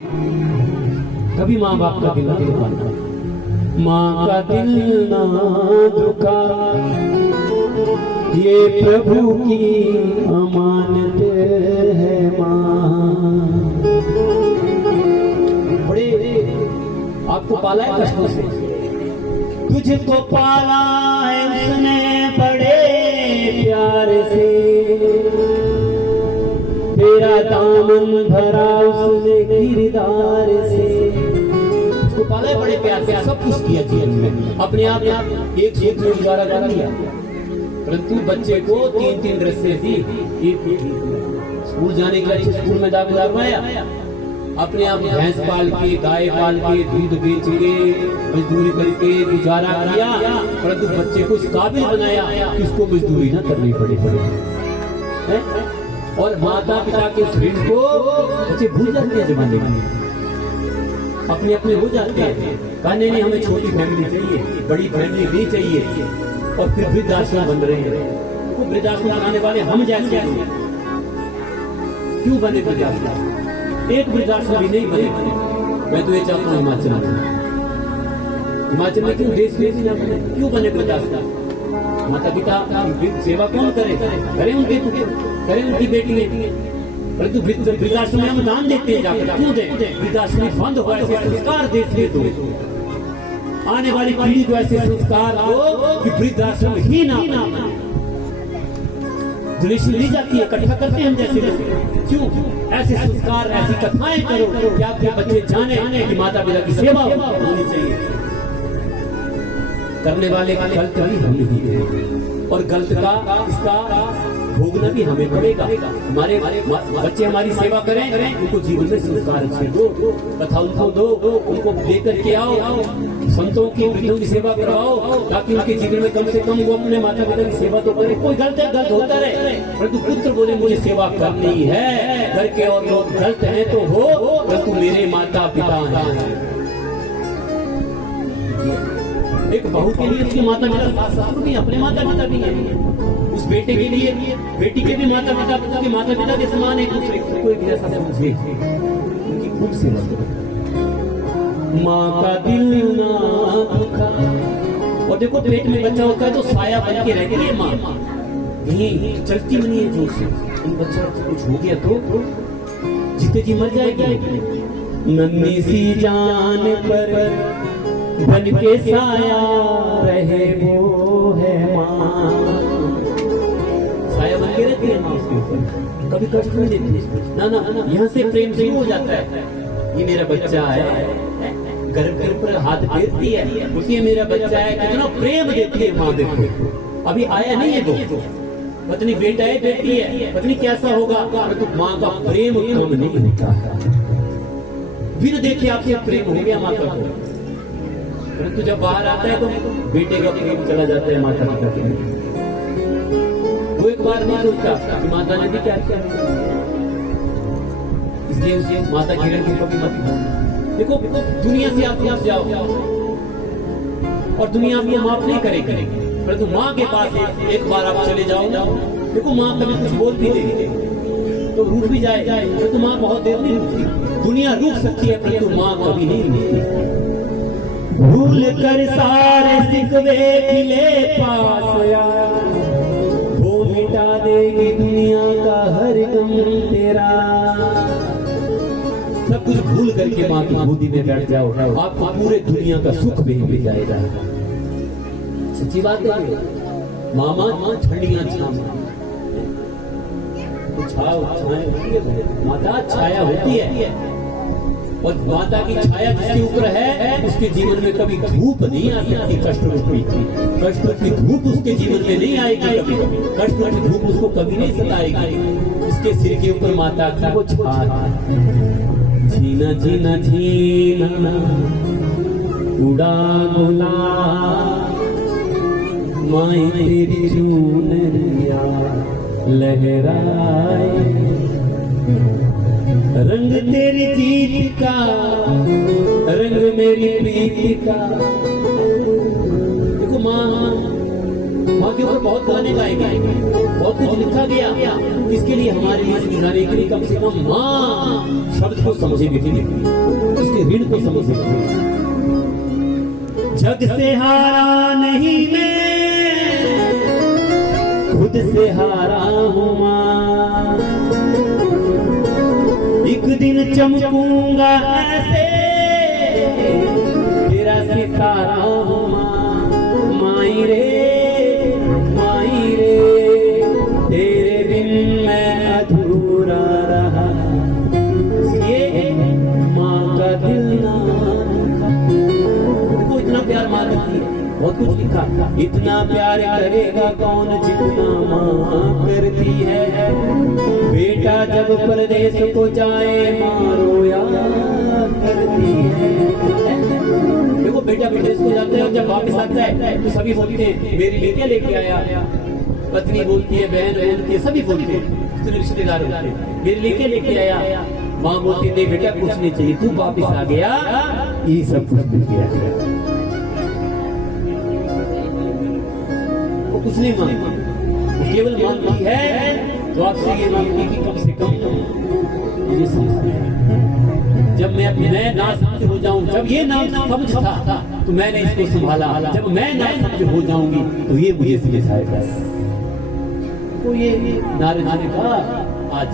कभी माँ बाप का दिल ना दुखाना, माँ का दिल ना दुखा, ये प्रभु की अमानत है माँ। बड़े आपको पाला है कष्टों से, तुझको पाला है उसने बड़े प्यार से, तेरा दामन भरा उसने किरदार से। उसको पाला है बड़े प्यार से, सब कुछ किया जीवन में, अपने आप एक सूत्र में गुजारा कर लिया, परंतु बच्चे को तीन तीन रस्से थी, स्कूल जाने के लिए स्कूल में दाखिला करवाया, अपने आप भैंस पाल के गाय पाल के दूध बेच के मजदूरी करके गुजारा किया, परंतु बच्चे को इस काबिल बनाया कि उसको मजदूरी ना करनी पड़े। और माता पिता के ऋण को बच्चे भूल जाते हैं जमाने में, अपने अपने हो जाते हैं, कहने नहीं हमें छोटी फैमिली चाहिए, बड़ी फैमिली नहीं चाहिए, और फिर वृद्धाश्रम बन रहे हैं। वो वृद्धाश्रम बनाने वाले हम जैसे क्यों बने वृद्धाश्रम? एक वृद्धाश्रम भी नहीं बने। मैं तो ये चाहता हूँ हिमाचल में क्यों देश में क्यों बने वृद्धाश्रम? माता पिता की सेवा कौन करे? करें उनकी बेटी ने, परंतु वृद्धाश्रम में हम दान देते हैं जाकर, क्यों दें? वृद्धाश्रम बंद हो, ऐसे संस्कार देश में दो, आने वाली पीढ़ी को ऐसे संस्कार दो कि वृद्धाश्रम ही ना। डोनेशन ली जाती है, इकट्ठा करते हैं हम जैसे लोग, क्यों? ऐसे संस्कार, ऐसी कथाएं करो कि आपके बच्चे जाने कि माता पिता की सेवा होनी चाहिए। करने वाले का गलत भी हम ही है, और गलत का इसका भोगना भी हमें पड़ेगा। हमारे बच्चे हमारी सेवा करें, उनको जीवन में संस्कार अच्छे दो, कथा उनको दो, उनको लेकर के आओ, संतों की वृद्धों की सेवा करवाओ, ताकि उनके जीवन में कम से कम वो अपने माता पिता की सेवा तो करें। कोई गलत है, गलत होता रहे, परंतु पुत्र बोले मुझे सेवा करनी है, घर के और लोग गलत हैं तो हो, परंतु मेरे माता पिता हैं। एक बहू के लिए उसके माता पिता सास भी, अपने माता पिता भी है, उस बेटे के लिए बेटी के भी माता पिता उसके माता पिता के समान एक दूसरे को एक जैसा समझे, उनकी खूब सेवा करो। माँ का दिल ना दुखा, और देखो पेट में बच्चा होता है तो साया बन के रहती है माँ, यही चलती नहीं है जोर से, बच्चा कुछ हो गया तो जीते जी मर जाएगी। नन्ही सी जान पर बन के साया रहे वो है माँ, साया बन के रहती है माँ उसके ऊपर, कभी कष्ट नहीं देती ना ना। यहाँ से प्रेम शुरू हो जाता है, ये मेरा बच्चा है, गर्भ के ऊपर हाथ फेरती है, उसे मेरा बच्चा है, कितना प्रेम देती है माँ। देखो अभी आया नहीं है वो, पत्नी बेटा है बेटी है, पत्नी कैसा होगा, तो माँ का प्रेम कम नहीं होता, बिना देखे आपसे प्रेम हो गया माँ का, परंतु जब बाहर आता है तो बेटे का प्रेम चला जाता है माता पिता के लिए। वो एक बार नहीं सोचता कि माता ने भी क्या किया, इसलिए उसे माता किरण की कभी मत भूलना। देखो दुनिया से आप जाओ और दुनिया आपको माफ नहीं करेगी, परंतु माँ के पास एक बार आप चले जाओ, देखो माँ कभी कुछ बोल भी देगी तो रूठ भी जाए, परंतु माँ बहुत देर नहीं रुकती। दुनिया रुक सकती है परंतु माँ कभी नहीं रुकती। भूल कर सारे सिकवे खिले पास आया, वो मिटा देगी दुनिया का हर गम तेरा। सब कुछ भूल करके माँ की गोदी में बैठ जाओ, आपको पूरे दुनिया का सुख भी मिल जाएगा। सच्ची बात है, मामा ठंडियां माता छाया होती है, और माता की छाया जिसके ऊपर है उसके जीवन में कभी धूप नहीं आ सकती। कष्ट की धूप उसके जीवन में नहीं आएगी, कभी कष्ट की धूप उसको कभी नहीं सताएगी। उसके सिर के ऊपर माता की वो छाया, जीना जीना जीना उड़ा गुलाब, माई तेरी चूनरिया लहराए, रंग तेरी जीत का रंग मेरी प्रीति का। देखो माँ वहाँ के ऊपर बहुत गाने गाए गए, बहुत कुछ लिखा गया। इसके लिए हमारे लिए इस गाने के लिए कम से कम माँ शब्द को समझे भी, उसके ऋण को समझे। जग से हारा नहीं मैं, खुद से हारा हूँ माँ। एक दिन चमकूंगा ऐसे तेरा सितारा हूँ माई रे, माई रे, तेरे बिन मैं अधूरा रहा। ये माँ का दिल ना, वो इतना प्यार माँ रखती है, बहुत कुछ लिखा। इतना प्यार करेगा कौन जितना माँ करती है। बेटा जब परदेश को जाए माँ रोया करती है। देखो बेटा विदेश को जाता है और जब वापस आता है तो सभी बोलते हैं मेरे लिए क्या लेके आया। पत्नी बोलती है, बहन बोलती है, सभी बोलते हैं, रिश्तेदार बोलते हैं मेरे लिए क्या लेके आया। माँ बोलती नहीं बेटा कुछ नहीं चाहिए, तू वापस आ गया, ये सब कुछ मिल गया। वो कुछ नहीं मांगती, वो केवल मांगती है तो आपसे ये मांगती कि कम से कम ये समझ। जब मैं ना समझ हो जाऊं, जब ये ना समझ था तो मैंने इसको संभाला, जब मैं ना समझ हो जाऊंगी तो ये मुझे समझाएगा। तो ये नारे का आज